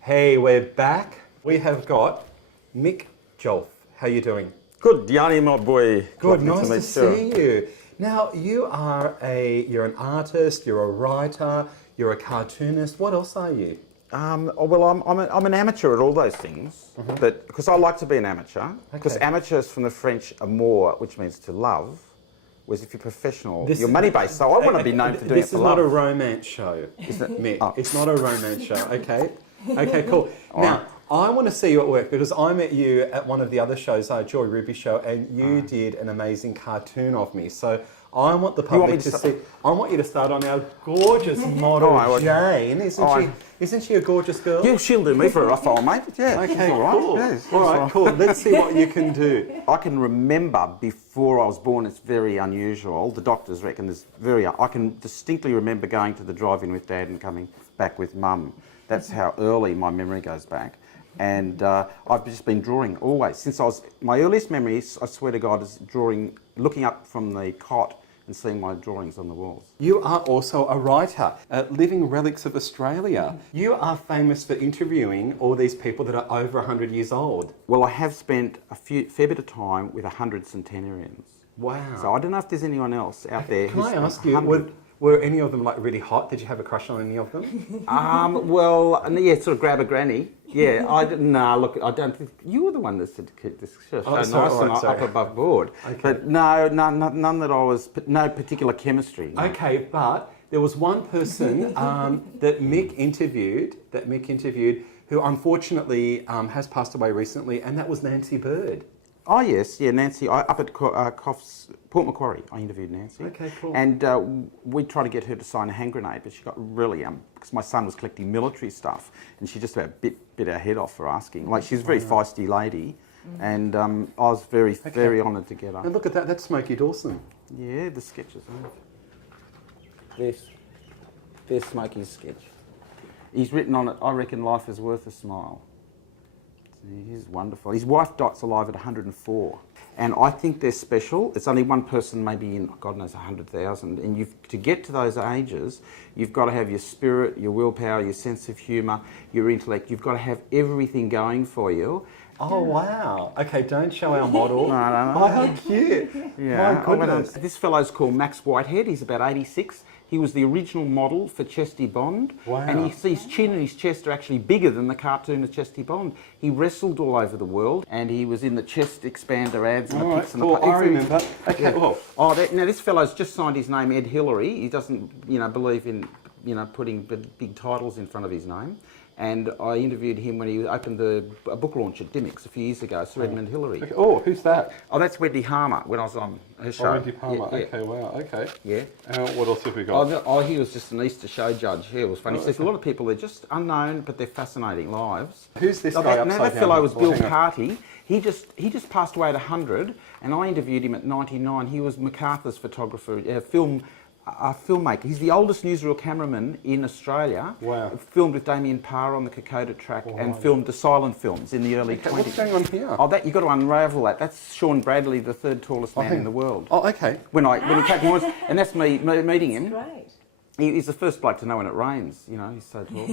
Hey, we're back. We have got Mick Joffe. How are you doing? Good, Yianni, my boy. Good, nice to see you. Now, you're an artist, you're a writer, you're a cartoonist. What else are you? Well, I'm an amateur at all those things, because I like to be an amateur. Because amateurs from the French amour, which means to love, whereas if you're professional, you're money-based. So I want to be known for doing it for love. This is not a romance show, isn't it, Mick? Oh. It's not a romance show, okay? Okay, cool. Now, I want to see you at work because I met you at one of the other shows, Joy Ruby's show, and you did an amazing cartoon of me. So I want the public to see. I want you to start on our gorgeous model, Jane. Isn't she a gorgeous girl? Yeah, she'll do me for a rough old mate. Yeah, okay, all right. Cool. Yes, all right, cool. Let's see what you can do. I can remember before I was born. It's very unusual. The doctors reckon I can distinctly remember going to the drive-in with Dad and coming back with Mum. That's how early my memory goes back. And I've just been drawing always. Since my earliest memories, I swear to God, is drawing, looking up from the cot and seeing my drawings on the walls. You are also a writer at Living Relics of Australia. You are famous for interviewing all these people that are over 100 years old. Well, I have spent a fair bit of time with 100 centenarians. Wow. So I don't know if there's anyone else out there Can I ask you, were any of them like really hot? Did you have a crush on any of them? Well, yeah, sort of grab a granny. Yeah, I didn't. Nah, look, I don't think you were the one that said to keep this show nice and up above board. Okay. But no, none that I was. No particular chemistry. No. Okay, but there was one person that Mick interviewed. Who unfortunately has passed away recently, and that was Nancy Bird. Oh yes, yeah, Nancy. Up at Port Macquarie, I interviewed Nancy. Okay, cool. And we tried to get her to sign a hand grenade, but she got really because my son was collecting military stuff, and she just about bit our head off for asking. Like she's a very feisty lady, and I was very honoured to get her. And look at that. That's Smokey Dawson. Yeah, the sketches. There's Smokey's sketch. He's written on it. I reckon life is worth a smile. He's wonderful. His wife Dot's alive at 104, and I think they're special. It's only one person, maybe in God knows 100,000, and to get to those ages, you've got to have your spirit, your willpower, your sense of humour, your intellect. You've got to have everything going for you. Oh wow! Okay, don't show our model. No. Oh, how cute! Yeah. My goodness. This fellow's called Max Whitehead. He's about 86. He was the original model for Chesty Bond. Wow. And his chin and his chest are actually bigger than the cartoon of Chesty Bond. He wrestled all over the world, and he was in the chest expander ads and the pics and the... I remember. Okay, yeah. well... Oh, now this fellow's just signed his name Ed Hillary. He doesn't, believe in, putting big titles in front of his name. And I interviewed him when he opened a book launch at Dimmicks a few years ago, Sir Edmund Hillary. Okay. Oh, who's that? Oh, that's Wendy Harmer, when I was on her show. Oh, Wendy Harmer. Yeah, okay, wow, okay. Yeah. What else have we got? He was just an Easter show judge. Yeah, it was funny. There's a lot of people, they're just unknown, but they're fascinating lives. Who's this guy that fellow was Bill Carty. He just passed away at 100, and I interviewed him at 99. He was MacArthur's photographer, filmmaker. He's the oldest newsreel cameraman in Australia. Wow. Filmed with Damien Parr on the Kokoda track and filmed the silent films in the early 20s. What's going on here? Oh, you've got to unravel that. That's Sean Bradley, the third tallest man in the world. Oh, okay. When he came on, and that's me meeting him. Great. He's the first bloke to know when it rains. He's so tall.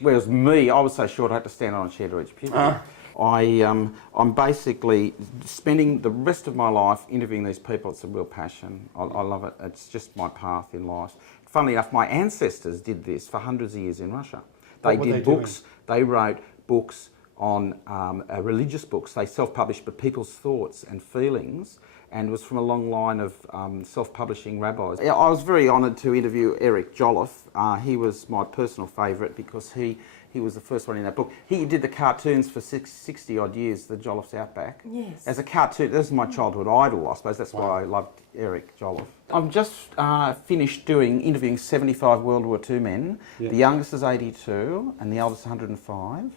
Whereas me, I was so short I had to stand on a chair to reach puberty. I'm basically spending the rest of my life interviewing these people. It's a real passion. I love it. It's just my path in life. Funnily enough, my ancestors did this for hundreds of years in Russia. They did books. They wrote books on religious books. They self-published, but people's thoughts and feelings, and it was from a long line of self-publishing rabbis. I was very honoured to interview Eric Joliffe. He was my personal favourite because he was the first one in that book. He did the cartoons for 60 odd years, the Jolliffe's Outback. Yes. As a cartoon, this is my childhood idol, I suppose. That's why I loved Eric Joliffe. I've just finished interviewing 75 World War II men. Yeah. The youngest is 82 and the eldest 105.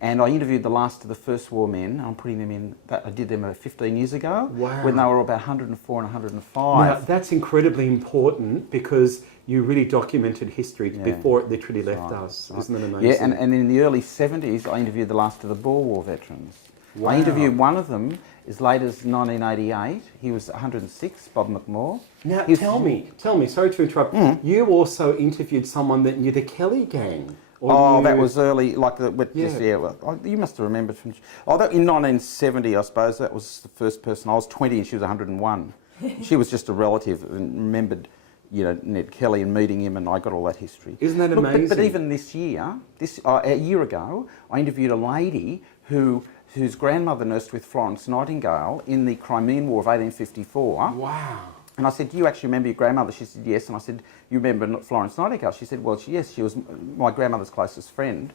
And I interviewed the last of the First War men. I'm putting them in, I did them 15 years ago. Wow. When they were about 104 and 105. Now, that's incredibly important because you really documented history before it literally left us. Isn't that amazing? Yeah, and in the early 70s, I interviewed the last of the Boer War veterans. Wow. I interviewed one of them as late as 1988. He was 106, Bob McMore. Now, tell me, sorry to interrupt, you also interviewed someone that knew the Kelly gang. That was early, like you must have remembered from... in 1970, I suppose, that was the first person. I was 20 and she was 101. She was just a relative and remembered, Ned Kelly and meeting him, and I got all that history. Isn't that amazing? But even this year, a year ago, I interviewed a lady whose grandmother nursed with Florence Nightingale in the Crimean War of 1854. Wow. And I said, do you actually remember your grandmother? She said, yes. And I said, you remember Florence Nightingale? She said, well, yes, she was my grandmother's closest friend.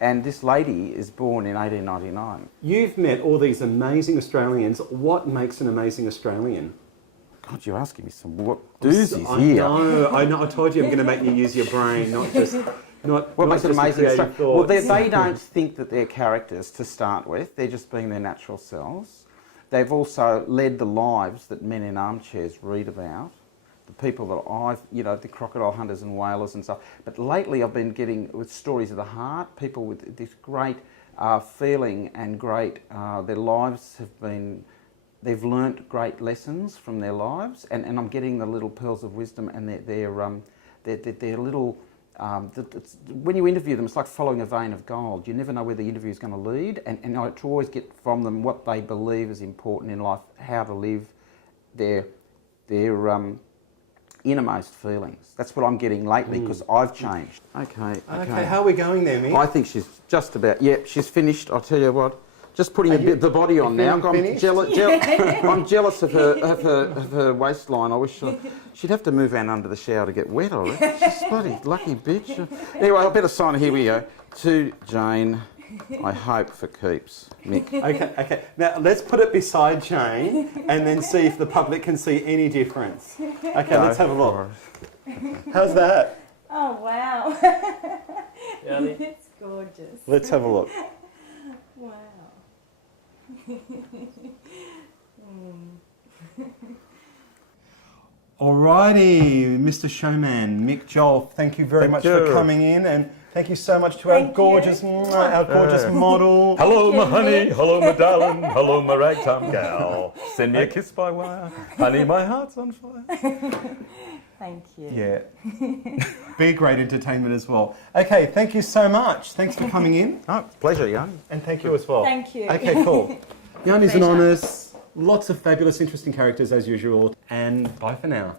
And this lady is born in 1899. You've met all these amazing Australians. What makes an amazing Australian? God, you're asking me some doozies here. I know. I told you I'm going to make you use your brain, not just... What makes it amazing? Well, they don't think that they're characters to start with. They're just being their natural selves. They've also led the lives that men in armchairs read about. The people that the crocodile hunters and whalers and stuff. But lately I've been getting with stories of the heart, people with this great feeling and great, their lives have been, they've learnt great lessons from their lives, and I'm getting the little pearls of wisdom, and they're little... when you interview them, it's like following a vein of gold. You never know where the interview is going to lead, and I always get from them what they believe is important in life, how to live their innermost feelings. That's what I'm getting lately, because I've changed. Okay, how are we going there, Mick? I think she's just about, she's finished. I'll tell you what. Just putting the body on now. I'm jealous of her waistline. I wish she'd have to move out under the shower to get wet, I reckon. She's a bloody lucky bitch. Anyway, I better sign it. Here we go. To Jane, I hope for keeps. Mick. Okay. Now, let's put it beside Jane and then see if the public can see any difference. Okay, let's have a look. How's that? Oh, wow. It's gorgeous. Let's have a look. Wow. Alrighty, Mr. Showman, Mick Joffe, thank you very much for coming in, and thank you so much to our gorgeous model. Hello, my honey. Hello, my darling. Hello, my ragtime gal. Send me a kiss by wire. Honey, my heart's on fire. Thank you. Yeah. Be a great entertainment as well. Okay, thank you so much. Thanks for coming in. Oh, pleasure, Yianni. And thank you as well. Thank you. Okay, cool. Yianni's anonymous. Lots of fabulous, interesting characters as usual. And bye for now.